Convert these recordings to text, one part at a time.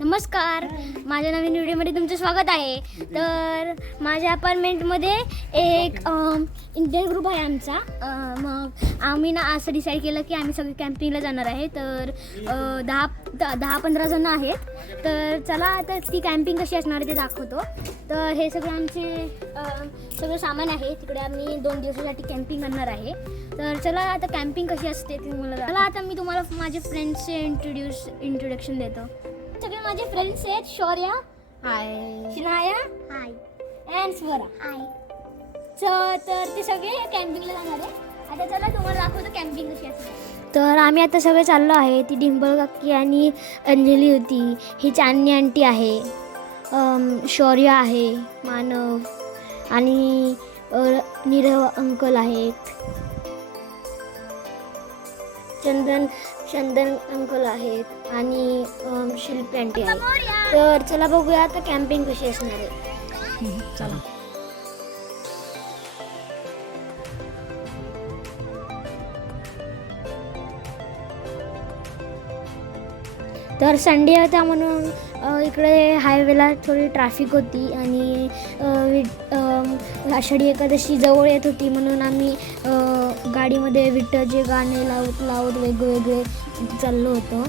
नमस्कार, माझ्या नवीन व्हिडिओमध्ये तुमचं स्वागत आहे. तर माझ्या अपार्टमेंटमध्ये एक इंडियन ग्रुप आहे आमचा. मग आम्ही ना असं डिसाईड केलं की आम्ही सगळे कॅम्पिंगला जाणार आहे. तर 10-15 जण आहेत. तर चला आता ती कॅम्पिंग कशी असणार आहे ते दाखवतो. तर हे सगळं आमचे सगळं सामान आहे. तिकडे आम्ही 2 दिवसासाठी कॅम्पिंग करणार आहे. तर चला आता कॅम्पिंग कशी असते ते चला आता मी तुम्हाला माझे फ्रेंड्सचे इंट्रोडक्शन देतो. सगळे माझे फ्रेंड्स आहेत. शौर्या हाय, शिनाया हाय, अँड स्वरा हाय. तर ते सगळे कॅम्पिंगला जाणार आहे. आता चला तुम्हाला दाखवतो कॅम्पिंग कशी असते. तर आम्ही आता सगळे चाललो आहे. ती डिंपल काकी आणि अंजली होती. ही चांदणी आंटी आहे, शौर्य आहे, मानव आणि नीरव अंकल आहेत, चंदन अंकल आहेत आणि शिल्पी आंटी आहे. तर चला बघूया आता कॅम्पिंग कशी असणार आहे. चला. तर संडे होता म्हणून इकडे हायवेला थोडी ट्रॅफिक होती आणि आषाढी एकादशी जवळ येत होती म्हणून आम्ही गाडीमध्ये विठ्ठलचे गाणे लावत वेगवेगळे चाललो होतो.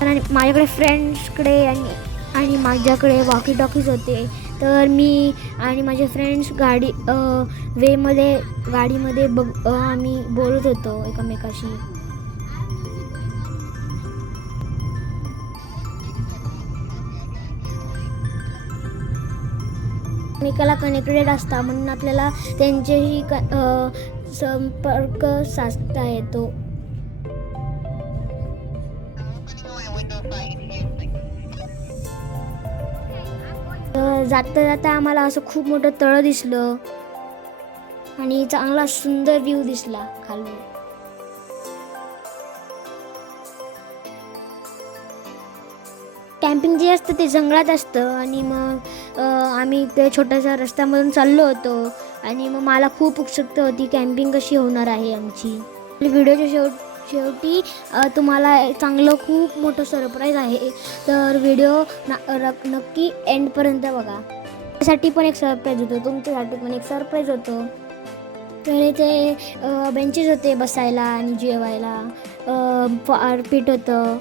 आणि माझ्याकडे फ्रेंड्सकडे आणि माझ्याकडे वॉकी टॉकीज होते. तर मी आणि माझे फ्रेंड्स गाडीमध्ये आम्ही बोलत होतो एकमेकाशी. एकमेकाला कनेक्टेड असता म्हणून आपल्याला त्यांच्याशी संपर्क साधता येतो. जाता जाता आम्हाला असं खूप मोठं तळं दिसलं आणि चांगला सुंदर व्ह्यू दिसला खालून. कॅम्पिंग जे असतं ते जंगलात असतं आणि मग आम्ही ते छोट्याशा रस्त्यामधून चाललो होतो आणि मग मला खूप उत्सुकता होती कॅम्पिंग कशी होणार आहे आमची. व्हिडिओच्या शेवटी तुम्हाला चांगलं खूप मोठं सरप्राईज आहे. तर व्हिडिओ नक्की एंडपर्यंत बघा. त्यासाठी पण एक सरप्राईज होतो, तुमच्यासाठी पण एक सरप्राईज होतो. तर इथे बेंचेस होते बसायला आणि जेवायला, फारपीट होतं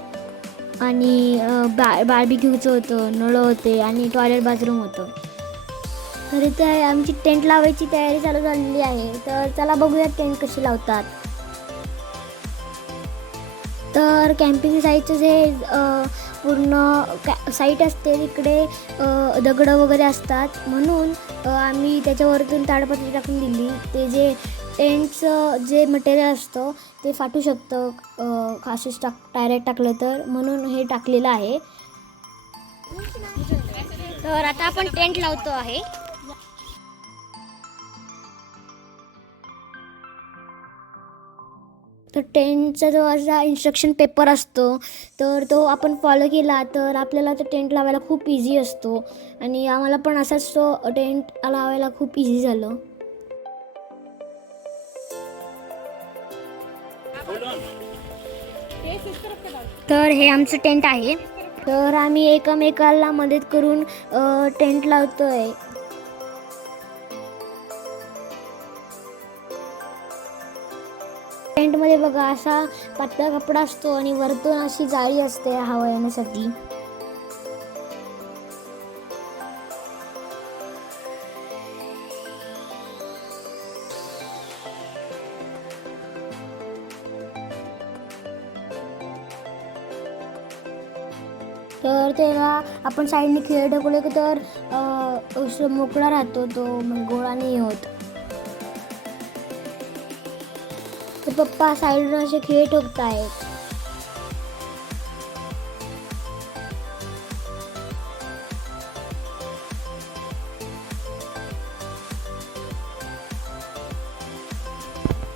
आणि बार्बिक्यूचं होतं, नळं होते आणि टॉयलेट बाथरूम होतं. तर इथे आमची टेंट लावायची तयारी चालू झालेली आहे. तर चला बघूया टेंट कशी लावतात. तर कॅम्पिंग साईटचं जे पूर्ण साईट असते तिकडे दगडं वगैरे असतात म्हणून आम्ही त्याच्यावरतून ताडपत्री टाकून दिली. ते जे टेंटचं जे मटेरियल असतं ते फाटू शकतं असेच डायरेक्ट टाकलं तर, म्हणून हे टाकलेलं आहे. तर आता आपण टेंट लावतो आहे. तर टेंटचा जो असा इन्स्ट्रक्शन पेपर असतो तर तो आपण फॉलो केला तर आपल्याला तो टेंट लावायला खूप इझी असतो आणि आम्हाला पण असाच तो टेंट लावायला खूप इझी झालं. तर हे आमचं टेंट आहे. तर आम्ही एकमेकाला मदत करून टेंट लावतोय. टेंटमध्ये बघा असा पातळ कपडा असतो आणि वरतून अशी जाळी असते हवा येण्यासाठी. तर तेव्हा आपण साईडने खिळे ढकलले तर मोकळा राहतो तो, गोळा नाही होत. तर पप्पा साईडला असे खिळे ठोकत आहेत.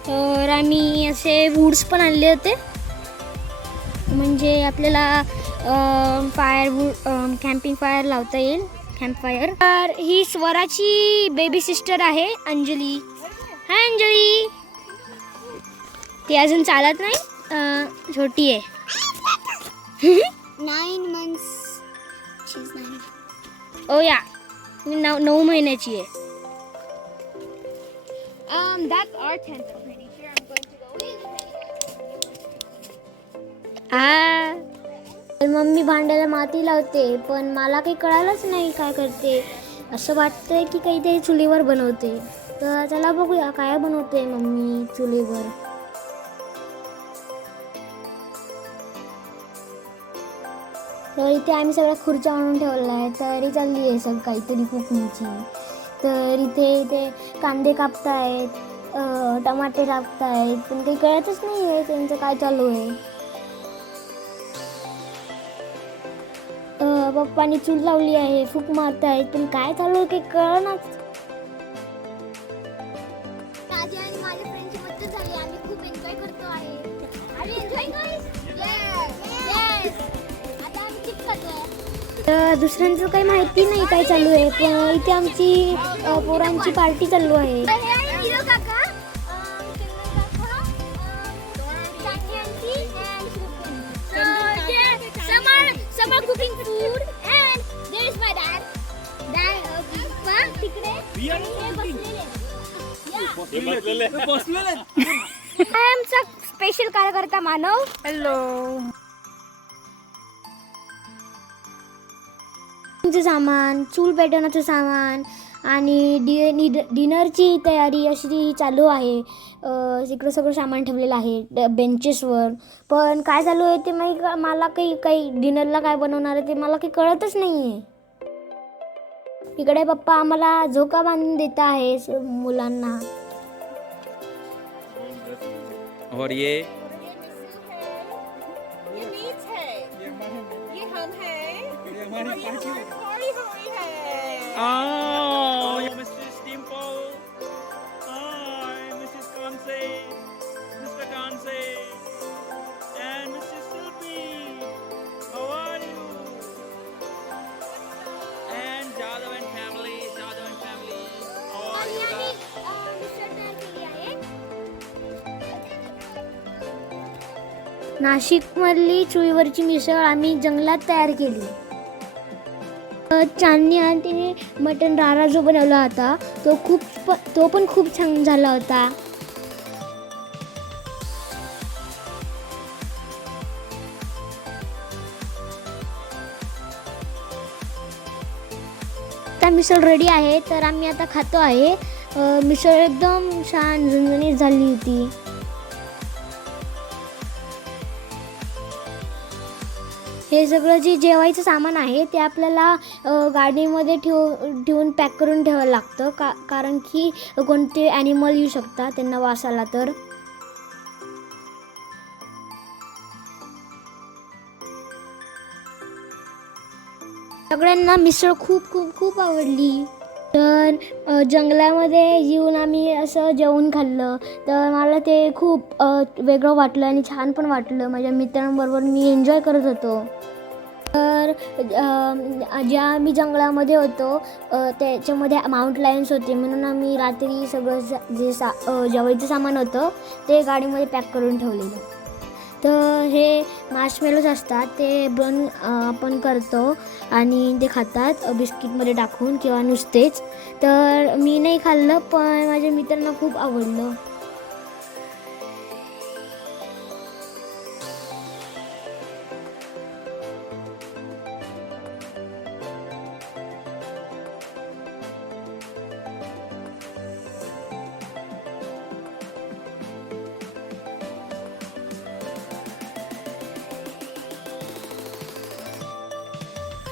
तर आम्ही असे वूड्स पण आणले होते म्हणजे आपल्याला कॅम्पिंग फायर लावता येईल. कॅम्पफायर. तर ही स्वराची बेबी सिस्टर आहे अंजली. हाय अंजली. ती अजून चालत नाही, छोटी आहे. 9 months. She's 9. ओ या 9 महिन्याची आहे. That's our tent. I'm pretty sure I'm going to go. तर मम्मी भांड्याला माती लावते, पण मला काही कळालंच नाही काय करते. असं वाटतंय की काहीतरी चुलीवर बनवते. तर चला बघूया काय बनवते मम्मी चुलीवर. तर इथे आम्ही सगळ्या खुर्च्या आणून ठेवल्या आहे. तरी चालली आहे सगळं काहीतरी कुकिंगची. तर इथे कांदे कापतायत, टमाटे कापतायत, पण काही कळतच नाही आहे त्यांचं काय चालू आहे. पप्पानी चूल लावली आहे, फूक मारतायत, पण काय चालू आहे काही कळनाच. माझी आणि माझ्या फ्रेंडची मदत झाली. आम्ही खूप एन्जॉय करतो आहे. आम्ही एन्जॉय आता आम्ही चिप्स खातोय. तर दुसऱ्यांचं काही माहिती नाही काय चालू आहे, पण इथे आमची पोरांची पार्टी चालू आहे. Some are cooking food and there is my dad. तिकडे आमचा स्पेशल कार्यकर्ता मानव. हॅलो. सामान, चूल पेटवण्याचं सामान आणि डिनरची तयारी अशी चालू आहे. इकडं सगळं सामान ठेवलेलं आहे बेंचेसवर. पण काय चालू आहे ते मला काही डिनरला काय बनवणार आहे ते मला काही कळतच नाही आहे. इकडे पप्पा आम्हाला झोका बांधून देत आहे मुलांना. और ये मीत है, ये हम है, ये हमारी हमारी है. oh Mrs. Dimple, hi Mrs. Kanse, Mr. Kanse and Mrs. Silvi, how are you? And Jadhav and family, how are you guys? नाशिकमधली चुलीवरची मिसळ आम्ही जंगलात तयार केली. चांदणी आणि तिने मटण रारा जो बनवला होता तो पण खूप छान झाला होता. आता मिसळ रेडी आहे, तर आम्ही आता खातो आहे. मिसळ एकदम छान झणझणीत झाली होती. हे सगळं जे जेवायचं सामान आहे ते आपल्याला गाडीमध्ये ठेवून पॅक करून ठेवावं लागतं, कारण की कोणते ॲनिमल येऊ शकतात त्यांना वास आला तर. सगळ्यांना मिसळ खूप खूप खूप आवडली. तर जंगलामध्ये येऊन आम्ही असं जेवण खाल्लं, तर मला ते खूप वेगळं वाटलं आणि छान पण वाटलं. माझ्या मित्रांबरोबर मी एन्जॉय करत होतो. तर ज्या आम्ही जंगलामध्ये होतो त्याच्यामध्ये माउंट लायन्स होते, म्हणून आम्ही रात्री सगळं जे जेवायचं सामान होतं ते गाडीमध्ये पॅक करून ठेवलेलं. तर हे मार्शमेलोज असतात, ते आपण करतो आणि ते खातात बिस्किटमध्ये टाकून किंवा नुसतेच. तर मी नाही खाल्लं, पण माझ्या मित्रांना खूप आवडलं.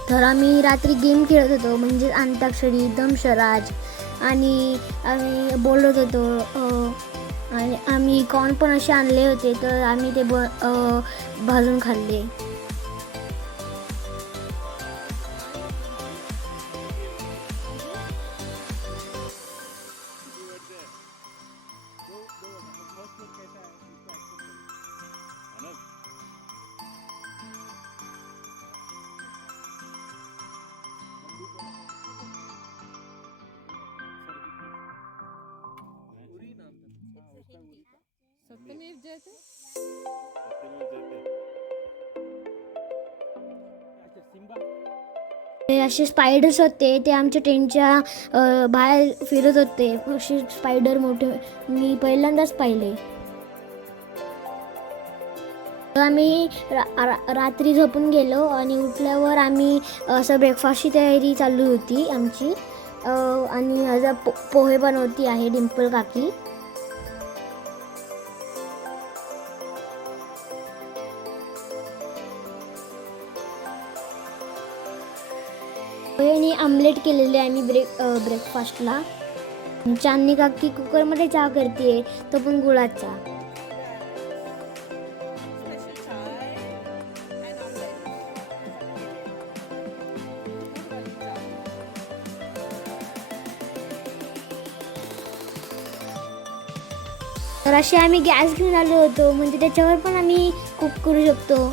तर आम्ही रात्री गेम खेळत होतो, म्हणजे अंताक्षरी, दमशराज, आणि आम्ही बोलत होतो. आणि आम्ही कॉर्न पण असे आणले होते, तर आम्ही ते भाजून खाल्ले. ते असे स्पायडर्स होते, ते आमच्या टेंटच्या बाहेर फिरत होते. असे स्पायडर मोठे मी पहिल्यांदाच पाहिले. आम्ही रात्री झोपून गेलो आणि उठल्यावर आम्ही असं ब्रेकफास्टची तयारी चालू होती आमची. आणि आज पोहे बनवती आहे डिंपल काकी. पोहे आणि आमलेट केलेले आम्ही ब्रेकफास्टला. चांदणी काकी कुकरमध्ये चहा करते, तो पण गुळाचा. तर असे आम्ही गॅस घेऊन आलो होतो, म्हणजे त्याच्यावर पण आम्ही कुक करू शकतो.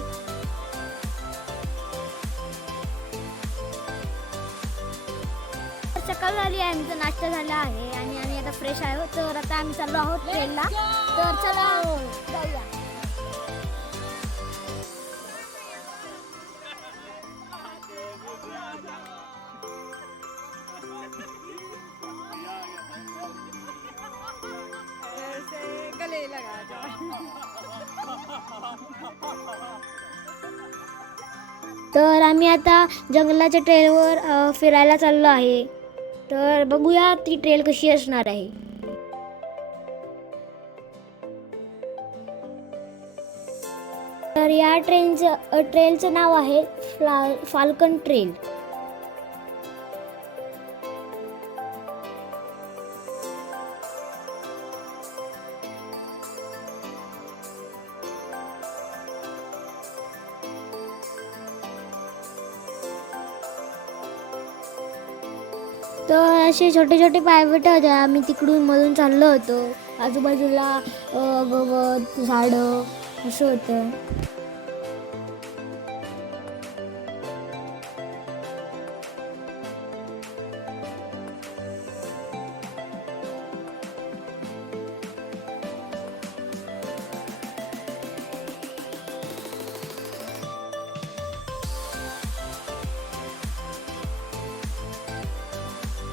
सकाळ झाली आहे, आमचा नाश्ता झाला आहे आणि आम्ही आता फ्रेश आहोत. तर आता आम्ही चाललो आहोत ट्रेनला. तर चला जाऊया. ऐसे गले लगा जाओ. तर आम्ही आता जंगलाच्या ट्रेलवर फिरायला चाललो आहे. तर बघूया ती ट्रेल कशी असणार आहे. तर या ट्रेलचं नाव आहे फाल्कन ट्रेल. तर असे छोटे छोटे पायवटे होते. आम्ही तिकडून मधून चाललो होतो. आजूबाजूला गवत झाडं असं होतं.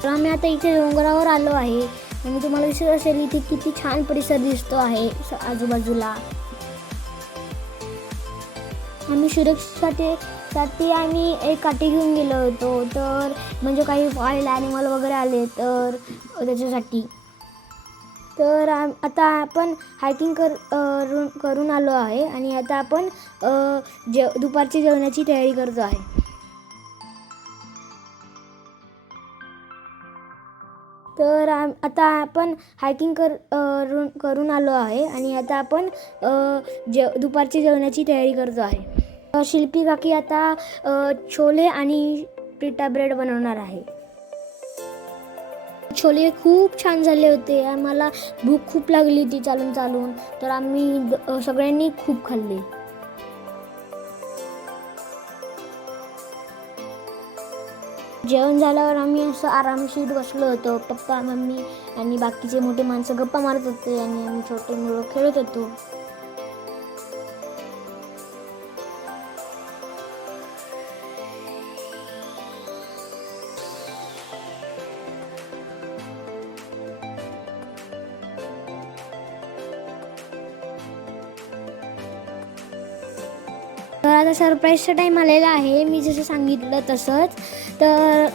तर आम्ही आता इथे डोंगरावर आलो आहे आणि तुम्हाला दिसत असेल इथे किती छान परिसर दिसतो आहे आजूबाजूला. आम्ही सुरक्षेसाठी आम्ही एक काठी घेऊन गेलो होतो, तर म्हणजे काही वाईल्ड ॲनिमल वगैरे आले तर त्याच्यासाठी. तर आता आपण हायकिंग करून आलो आहे आणि आता आपण दुपारच्या जेवणाची तयारी करतो आहे. तर आता आपण हायकिंग करून आलो आहे आणि आता आपण दुपारच्या जेवणाची तयारी करतो आहे. शिल्पी काकी आता छोले आणि पिठा ब्रेड बनवणार आहे. छोले खूप छान झाले होते. आम्हाला भूक खूप लागली होती चालून चालून, तर आम्ही सगळ्यांनी खूप खाल्ले. जेवण झाल्यावर आम्ही असं आरामशीर बसलो होतो. पप्पा, मम्मी आणि बाकीचे मोठे माणसं गप्पा मारत होते आणि आम्ही छोटे मुलं खेळत होतो. तर आता सरप्राईजचा टाईम आलेला आहे, मी जसं सांगितलं तसंच. तर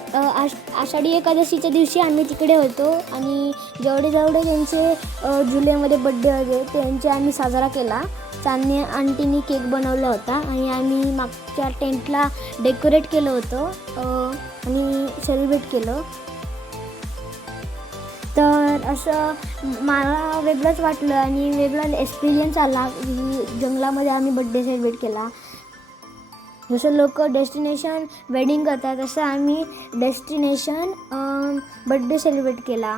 आषाढी एकादशीच्या दिवशी आम्ही तिकडे होतो आणि जेवढे त्यांचे जुलैमध्ये बड्डे होते त्यांचे आम्ही साजरा केला. चांदणी आंटीनी केक बनवला होता आणि आम्ही मागच्या टेंटला डेकोरेट केलं होतं आणि सेलिब्रेट केलं. तर असं मला वेगळंच वाटलं आणि वेगळा एक्सपिरियन्स आला की जंगलामध्ये आम्ही बड्डे सेलिब्रेट केला. जसं लोक डेस्टिनेशन वेडिंग करतात तसं आम्ही डेस्टिनेशन बड्डे सेलिब्रेट केला.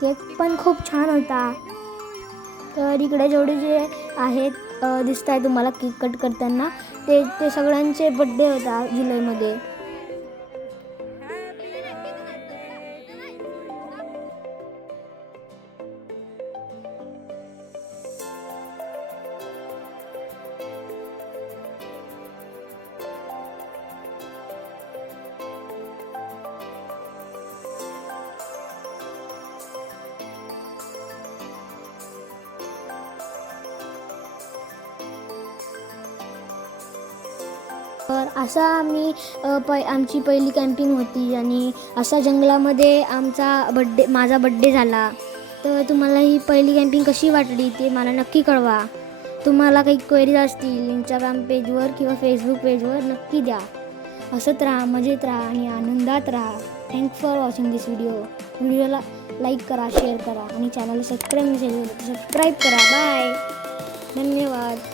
केक पण खूप छान होता. तर इकडे जेवढे जे आहेत दिसत आहे तुम्हाला केक कट करताना, ते सगळ्यांचे बड्डे होता जुलैमध्ये. तर असा आम्ही आमची पहिली कॅम्पिंग होती आणि असा जंगलामध्ये माझा बड्डे झाला. तर तुम्हाला ही पहिली कॅम्पिंग कशी वाटली ते मला नक्की कळवा. तुम्हाला काही क्वेरीज असतील इंस्टाग्राम पेजवर किंवा फेसबुक पेजवर नक्की द्या. हसत राहा, मजेत राहा आणि आनंदात राहा. थँक्स फॉर वॉचिंग दिस व्हिडिओला लाईक करा, शेअर करा आणि चॅनलला सबस्क्राईब नसेल तर सबस्क्राईब करा. बाय, धन्यवाद.